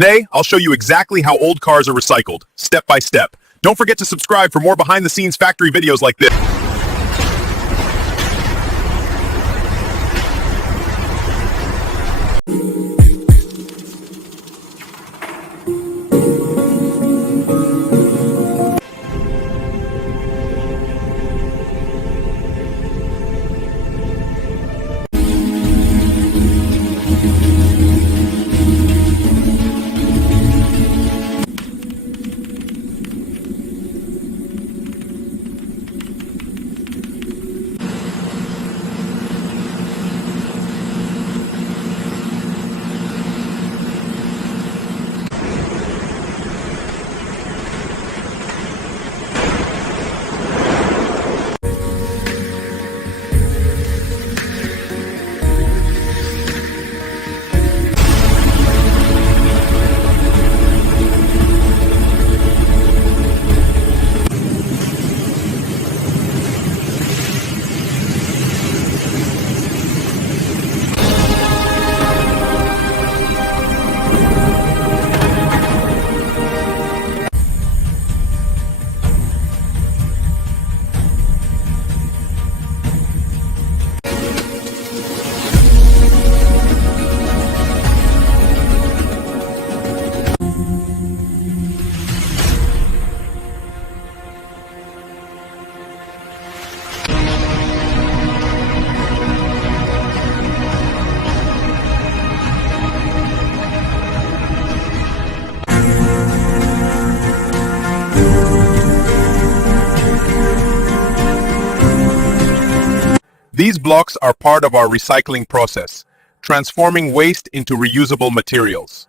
Today, I'll show you exactly how old cars are recycled, step by step. Don't forget to subscribe for more behind-the-scenes factory videos like this. These blocks are part of our recycling process, transforming waste into reusable materials.